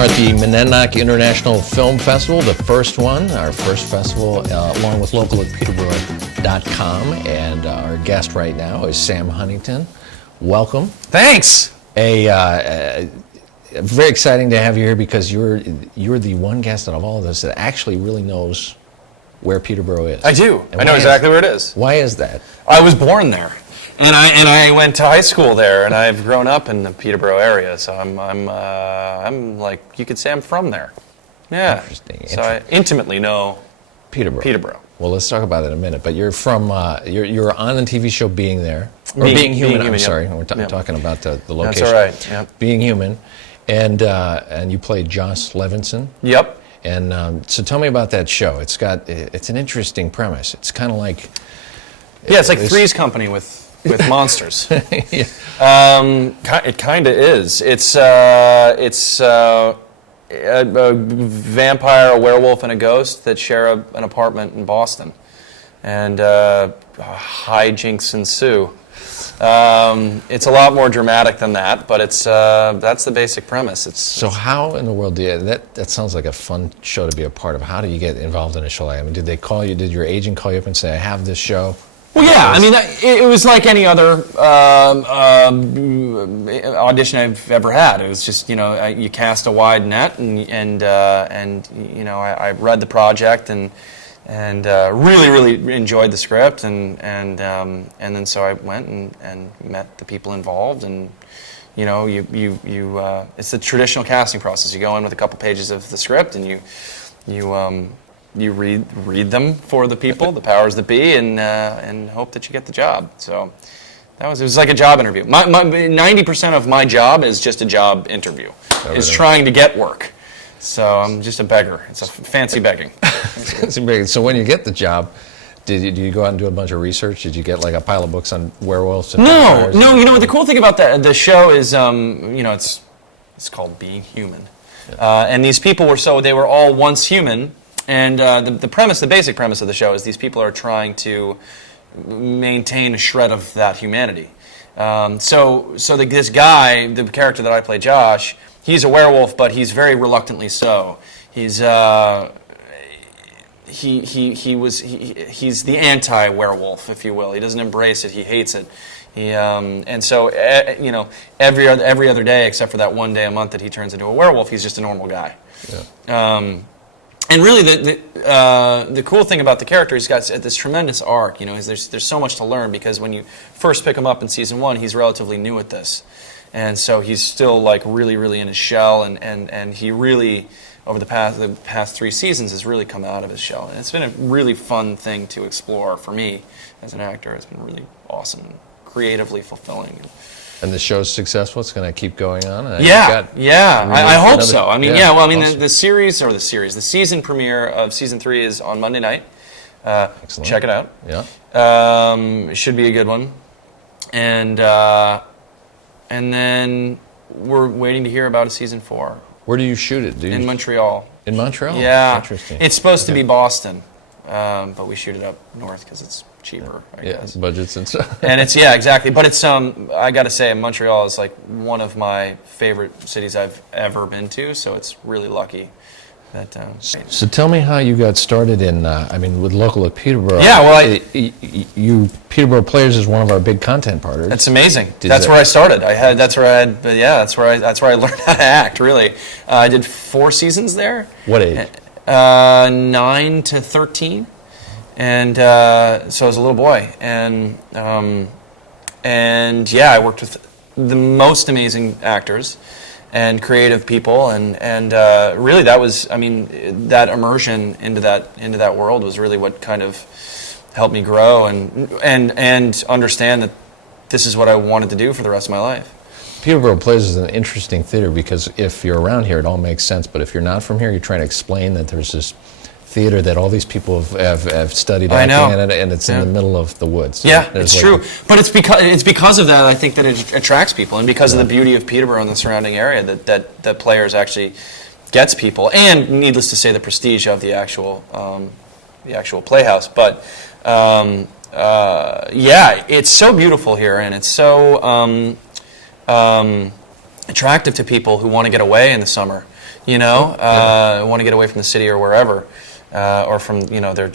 are at the Monadnock International Film Festival, the first one, our first festival, along with local at Peterborough.com. And our guest right now is Sam Huntington. Welcome. Thanks. Very exciting to have you here because you're the one guest out of all of us that actually really knows where Peterborough is. I do. I know exactly where it is. Why is that? I was born there, and I went to high school there, and I've grown up in the Peterborough area. So I'm like, you could say I'm from there. Yeah. Interesting. So I intimately know Peterborough. Well, let's talk about it in a minute. But you're from you're on the TV show Being There, or Being Human. I'm sorry, we're talking about the location. That's all right. Yep. Being Human, and you played Josh Levinson. Yep. And so tell me about that show. It's an interesting premise. It's kind of like it's like Three's Company with monsters. Yeah. It kind of is. It's a vampire, a werewolf, and a ghost that share an apartment in Boston, and hijinks ensue. It's a lot more dramatic than that, but that's the basic premise. So how in the world that sounds like a fun show to be a part of. How do you get involved in a show like that? I mean, did they call you? Did your agent call you up and say, I have this show? Well, yeah. I mean, it was like any other audition I've ever had. It was just, you cast a wide net, and I read the project and really enjoyed the script, and then so I went and met the people involved, and it's the traditional casting process. You go in with a couple pages of the script, and you read them for the people, the powers that be, and hope that you get the job. So it was like a job interview. 90% of my job is just a job interview. Is trying to get work. So I'm just a beggar. It's a fancy begging. So when you get the job, did you go out and do a bunch of research? Did you get like a pile of books on werewolves? And No. The cool thing about the show is, it's called Being Human, and these people they were all once human, and the basic premise of the show is these people are trying to maintain a shred of that humanity. This guy, the character that I play, Josh. He's a werewolf, but he's very reluctantly so. He's he's the anti-werewolf, if you will. He doesn't embrace it. He hates it. Every other day, except for that one day a month that he turns into a werewolf, he's just a normal guy. Yeah. And really, the cool thing about the character, he's got this tremendous arc. There's so much to learn, because when you first pick him up in season 1, he's relatively new at this. And so he's still like really in his shell, and he really, over the past 3 seasons, has really come out of his shell. And it's been a really fun thing to explore for me as an actor. It's been really awesome, creative, fulfilling. And the show's successful. It's going to keep going on. I hope so. I mean, awesome. The season premiere of season 3 is on Monday night. Excellent. Check it out. Yeah. It should be a good one, and then we're waiting to hear about a season 4. Where do you shoot it? In Montreal. In Montreal? Yeah. Interesting. It's supposed to be Boston, but we shoot it up north because it's cheaper, I guess. Budgets and stuff. And exactly. But it's I got to say, Montreal is like one of my favorite cities I've ever been to, so it's really lucky. So tell me how you got started with local at Peterborough. Yeah, well, Peterborough Players is one of our big content partners. That's amazing. That's where I started. That's where I learned how to act. Really, I did 4 seasons there. What age? 9 to 13, and so I was a little boy, and I worked with the most amazing actors and creative people, and really that was, that immersion into that world was really what kind of helped me grow and understand that this is what I wanted to do for the rest of my life. Peterborough Plays is an interesting theater because if you're around here, it all makes sense, but if you're not from here, you're trying to explain that there's this theater that all these people have studied acting in, and it's in the middle of the woods. So it's true. But it's because of that, I think, that it attracts people, and because of the beauty of Peterborough and the surrounding area that Players actually gets people, and needless to say, the prestige of the actual playhouse. But it's so beautiful here, and it's so attractive to people who want to get away in the summer, want to get away from the city or wherever, or from, their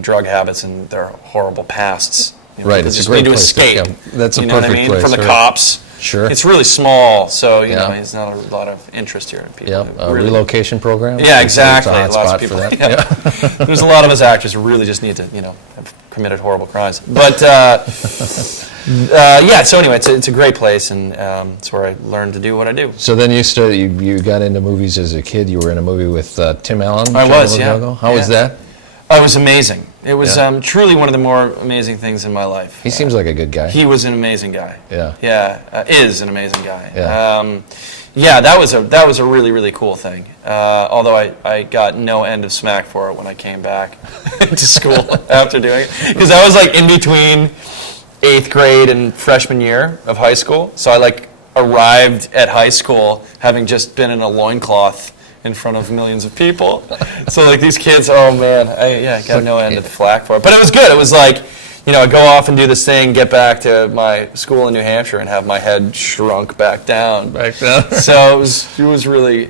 drug habits and their horrible pasts. Right, it's just need to place. escape. Yeah, that's a you know what I perfect mean? place From the right. cops. Sure. It's really small, so there's not a lot of interest here in people. Yep, a relocation program. Yeah, exactly. It's a hot Lots of spot people. for that. Yeah. There's a lot of us actors who really just need to, have committed horrible crimes. But so anyway, it's a great place, and it's where I learned to do what I do. So then you got into movies as a kid. You were in a movie with Tim Allen. I was, yeah. How was that? Oh, it was amazing. It was truly one of the more amazing things in my life. He seems like a good guy. He was an amazing guy. Yeah. Yeah, is an amazing guy. Yeah. That was a really, really cool thing. Although I got no end of smack for it when I came back to school after doing it. Because I was like in between 8th grade and freshman year of high school. So I arrived at high school having just been in a loincloth in front of millions of people. So these kids, oh man, I got no end of flack for it. But it was good. It was I'd go off and do this thing, get back to my school in New Hampshire and have my head shrunk back down. So it was a really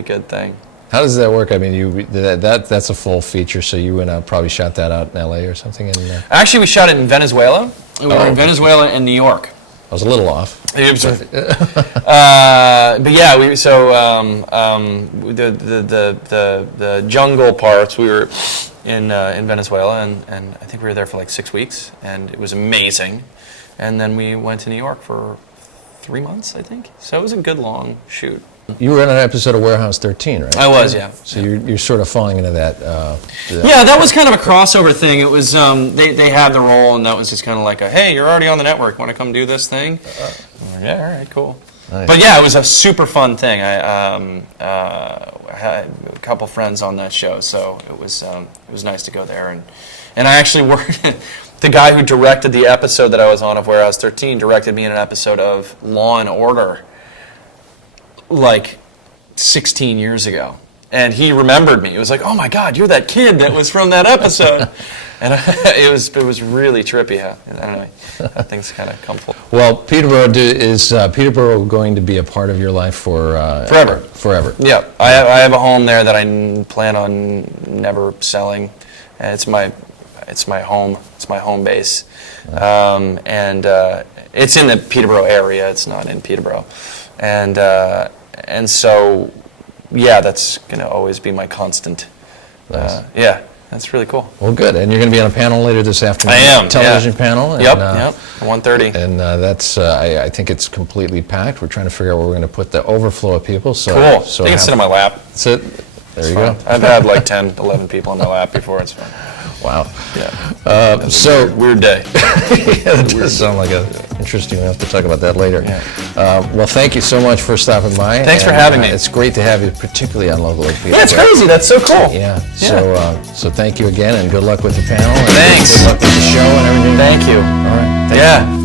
good thing. How does that work? I mean, that's a full feature, so you went out, probably shot that out in L.A. or something? Actually, we shot it in Venezuela. We were in Venezuela and New York. I was a little off. But yeah, the jungle parts, we were in Venezuela, and I think we were there for 6 weeks, and it was amazing. And then we went to New York for 3 months, I think. So it was a good long shoot. You were in an episode of Warehouse 13, right? I was, yeah. So you're sort of falling into that. Yeah, that was kind of a crossover thing. It was they had the role, and that was just kind of like hey, you're already on the network. Want to come do this thing? Yeah, all right, cool. Nice. But yeah, it was a super fun thing. I had a couple friends on that show, so it was nice to go there, and I actually worked. The guy who directed the episode that I was on of Warehouse 13 directed me in an episode of Law and Order 16 years ago. And he remembered me. It was oh my God, you're that kid that was from that episode. And it was really trippy. Anyway, that thing's kind of come full. Well, Peterborough is Peterborough going to be a part of your life for forever? Forever. Yeah, I have a home there that I plan on never selling. And it's my home. It's my home base. And it's in the Peterborough area. It's not in Peterborough. And so, yeah, that's going to always be my constant. Nice. Yeah, that's really cool. Well, good. And you're going to be on a panel later this afternoon. I am. Television panel. And, yep, 1:30. And that's, I think it's completely packed. We're trying to figure out where we're going to put the overflow of people. So, cool. So you can sit on my lap. Sit. There you go. I've had 10, 11 people on my lap before. It's fun. Wow. Yeah. So weird day. Yeah, that does sound like interesting. We'll have to talk about that later. Yeah. Well, thank you so much for stopping by. Thanks for having me. It's great to have you, particularly on Local People. Yeah, it's crazy. That's so cool. Yeah. So thank you again, and good luck with the panel. And Thanks. Good luck with the show and everything. Thank you. All right. Thank you.